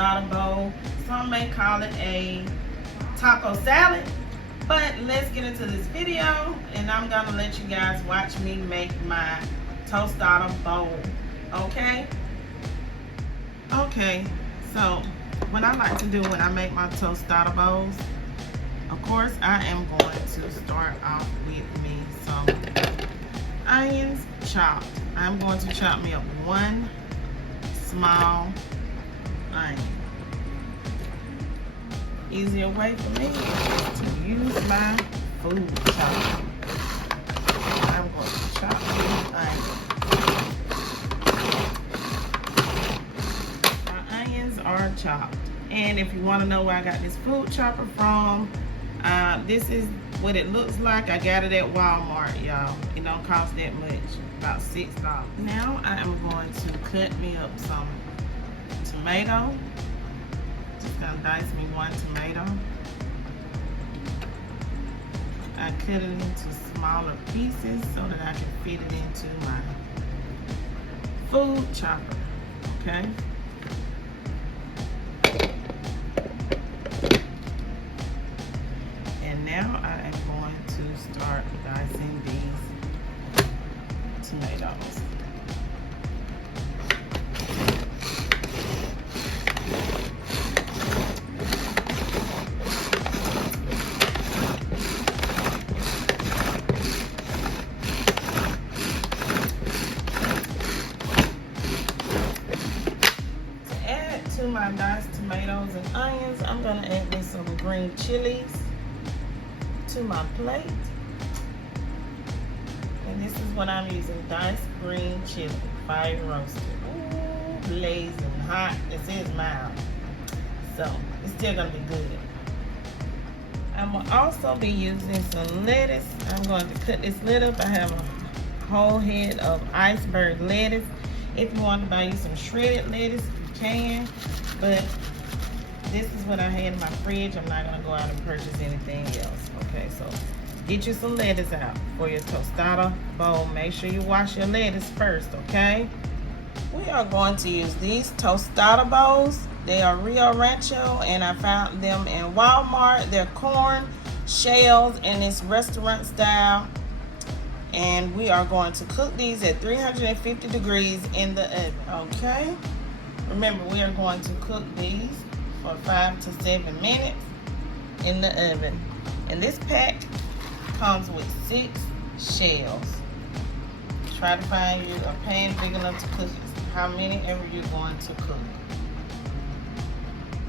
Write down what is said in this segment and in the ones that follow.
tostada bowl. Some may call it a taco salad. But let's get into this video, and I'm gonna let you guys watch me make my tostada bowl. Okay? Okay, so what I like to do when I make my tostada bowls, of course, I am going to start off with me some onions chopped. I'm going to chop me up one small onion. Easier way for me is to use my food chopper. I'm going to chop these onions. My onions are chopped. And if you want to know where I got this food chopper from, this is what it looks like. I got it at Walmart, y'all. It don't cost that much, about $6. Now I am going to cut me up some tomato. Just gonna dice me one tomato. I cut it into smaller pieces so that I can fit it into my food chopper, okay? And now I am going to start dicing these tomatoes. To my diced tomatoes and onions, I'm gonna add me some green chilies to my plate. And this is what I'm using, diced green chili, fire roasted. Ooh, blazing hot. This is mild, so it's still gonna be good. I'm gonna also be using some lettuce. I'm going to cut this lid up. I have a whole head of iceberg lettuce. If you want to buy you some shredded lettuce, you can, but this is what I had in my fridge. I'm not gonna go out and purchase anything else. Okay, so get you some lettuce out for your tostada bowl. Make sure you wash your lettuce first, okay? We are going to use these tostada bowls. They are Rio Rancho, and I found them in Walmart. They're corn shells, and it's restaurant style. And we are going to cook these at 350 degrees in the oven, okay? Remember, we are going to cook these for 5 to 7 minutes in the oven. And this pack comes with 6 shells. Try to find you a pan big enough to cook how many ever you're going to cook.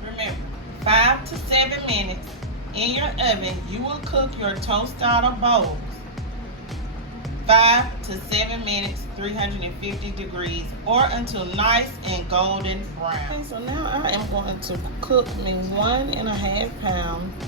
Remember, 5 to 7 minutes in your oven, you will cook your tostada bowls. 5 to 7 minutes, 350 degrees, or until nice and golden brown. Okay, so now I am going to cook me 1.5 pounds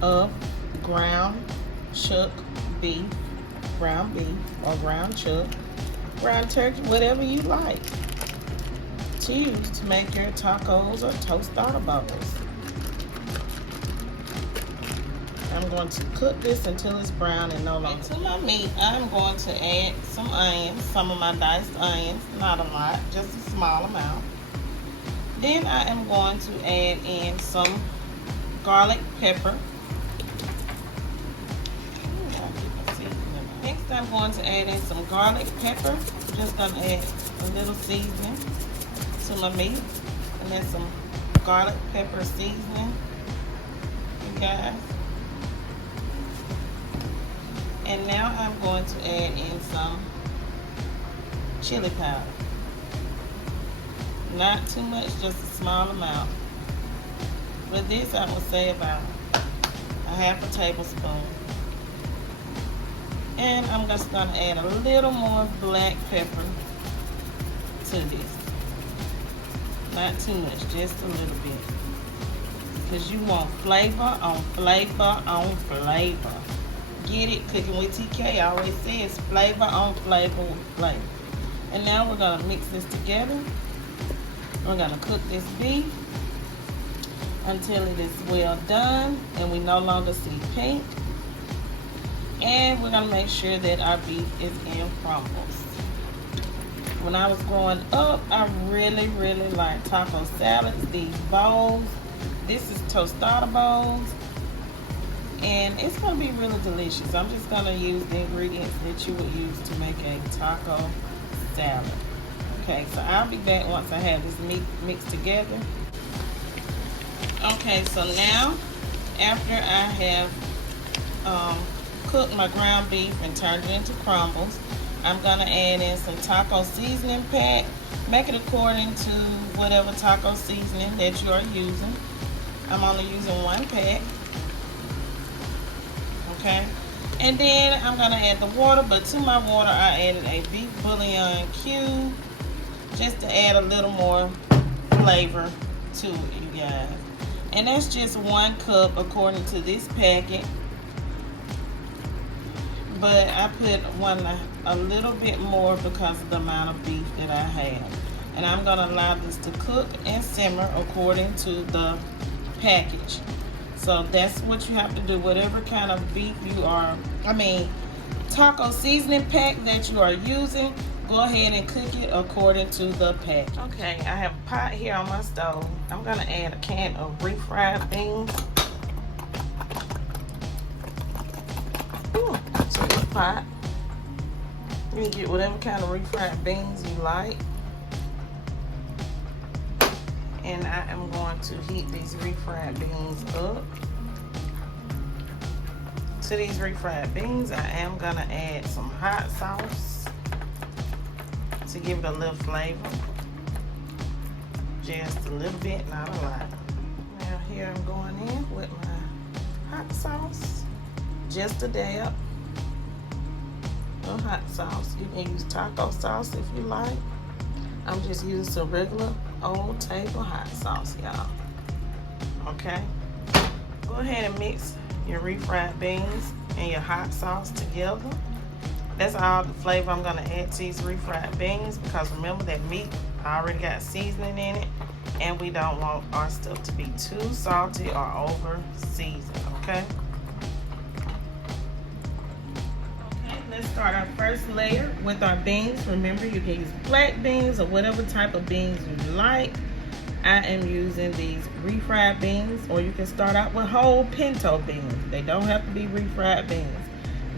of ground chuck beef, ground beef, or ground chuck, ground turkey, whatever you like to use to make your tacos or tostada bowls. I'm going to cook this until it's brown and no longer. To my meat, I'm going to add some onions, some of my diced onions, not a lot, just a small amount. Then I am going to add in some garlic pepper. Next, I'm going to add in some garlic pepper. Just going to add a little seasoning to my meat, and then some garlic pepper seasoning, you guys. And now I'm going to add in some chili powder. Not too much, just a small amount. With this, I would say about a half a tablespoon. And I'm just going to add a little more black pepper to this. Not too much, just a little bit. Because you want flavor on flavor on flavor. Get it? Cooking with TK always says flavor on flavor with flavor. And now we're going to mix this together. We're going to cook this beef until it is well done and we no longer see pink. And we're going to make sure that our beef is in crumbles. When I was growing up, I really, really liked taco salads, these bowls. This is tostada bowls. And it's going to be really delicious. I'm just going to use the ingredients that you would use to make a taco salad. Okay, so I'll be back once I have this meat mixed together. Okay, so now, after I have cooked my ground beef and turned it into crumbles, I'm going to add in some taco seasoning pack. Make it according to whatever taco seasoning that you are using. I'm only using 1 pack. Okay, and then I'm going to add the water, but to my water I added a beef bouillon cube just to add a little more flavor to it, you guys. And that's just 1 cup according to this packet. But I put a little bit more because of the amount of beef that I have. And I'm going to allow this to cook and simmer according to the package. So that's what you have to do. Whatever kind of beef you are, taco seasoning pack that you are using, go ahead and cook it according to the pack. Okay, I have a pot here on my stove. I'm going to add a can of refried beans. To this pot. You can get whatever kind of refried beans you like. And I am going to heat these refried beans up. To these refried beans, I am going to add some hot sauce to give it a little flavor. Just a little bit, not a lot. Now here I'm going in with my hot sauce. Just a dab of hot sauce. You can use taco sauce if you like. I'm just using some regular old table hot sauce, y'all. Okay? Go ahead and mix your refried beans and your hot sauce together. That's all the flavor I'm going to add to these refried beans, because remember that meat already got seasoning in it, and we don't want our stuff to be too salty or over seasoned, okay? Let's start our first layer with our beans. Remember, you can use black beans or whatever type of beans you like. I am using these refried beans, or you can start out with whole pinto beans. They don't have to be refried beans.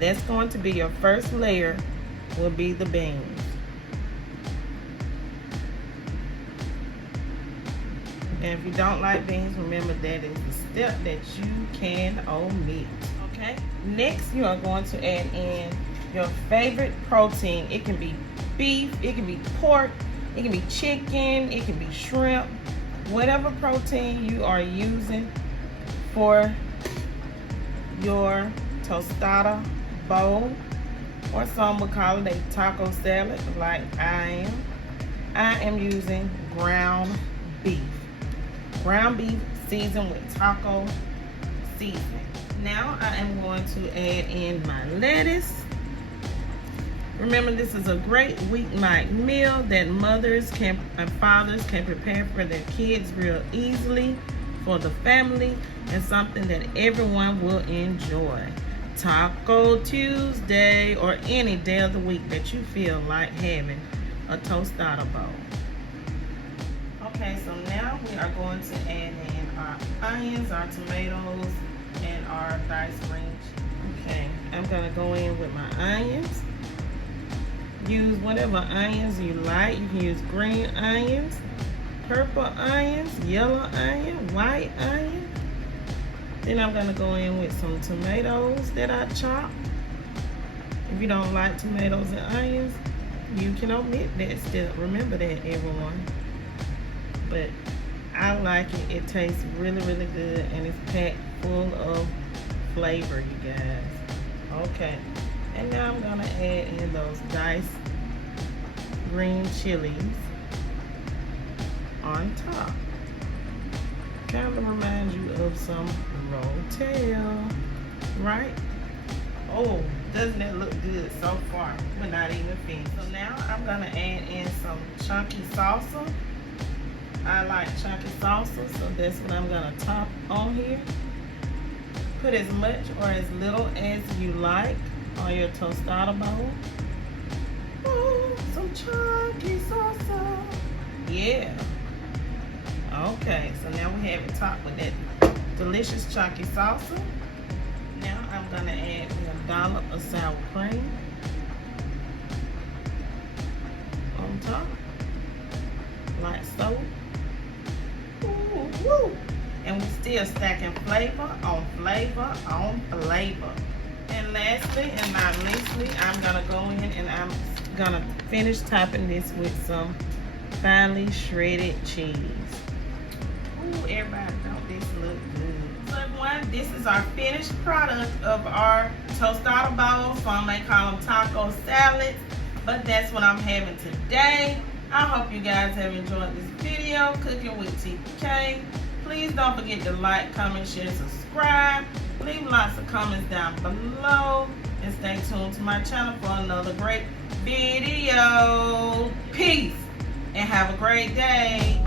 That's going to be your first layer, will be the beans. And if you don't like beans, remember that is a step that you can omit. Okay, next you are going to add in your favorite protein. It can be beef, it can be pork, it can be chicken, it can be shrimp, whatever protein you are using for your tostada bowl, or some would call it a taco salad like I am. I am using ground beef. Ground beef seasoned with taco seasoning. Now I am going to add in my lettuce. Remember, this is a great weeknight meal that mothers and fathers can prepare for their kids real easily for the family, and something that everyone will enjoy. Taco Tuesday, or any day of the week that you feel like having a tostada bowl. Okay, so now we are going to add in our onions, our tomatoes, and our diced green chili. Okay, I'm gonna go in with my onions. Use whatever onions you like. You can use green onions, purple onions, yellow onion, white onion. Then I'm gonna go in with some tomatoes that I chopped. If you don't like tomatoes and onions, you can omit that still. Remember that, everyone. But I like it. It tastes really, really good, and it's packed full of flavor, you guys. Okay, and now I'm gonna add in those diced green chilies on top. Kind of reminds you of some rotel, right? Oh, doesn't that look good so far? We're not even finished. So now I'm gonna add in some chunky salsa. I like chunky salsa, so that's what I'm gonna top on here. Put as much or as little as you like on your tostada bowl. Oh, some chalky salsa. Yeah. Okay, so now we have it topped with that delicious chalky salsa. Now I'm gonna add me a dollop of sour cream on top, like so. Ooh, woo. And we're still stacking flavor on flavor on flavor. And lastly, and not leastly, I'm gonna go in and I'm gonna finish topping this with some finely shredded cheese. Ooh, everybody, don't this look good? So everyone, this is our finished product of our tostada bowls. Some may call them taco salads, but that's what I'm having today. I hope you guys have enjoyed this video, Cooking with TK. Please don't forget to like, comment, share, subscribe. Leave lots of comments down below. And stay tuned to my channel for another great video. Peace. And have a great day.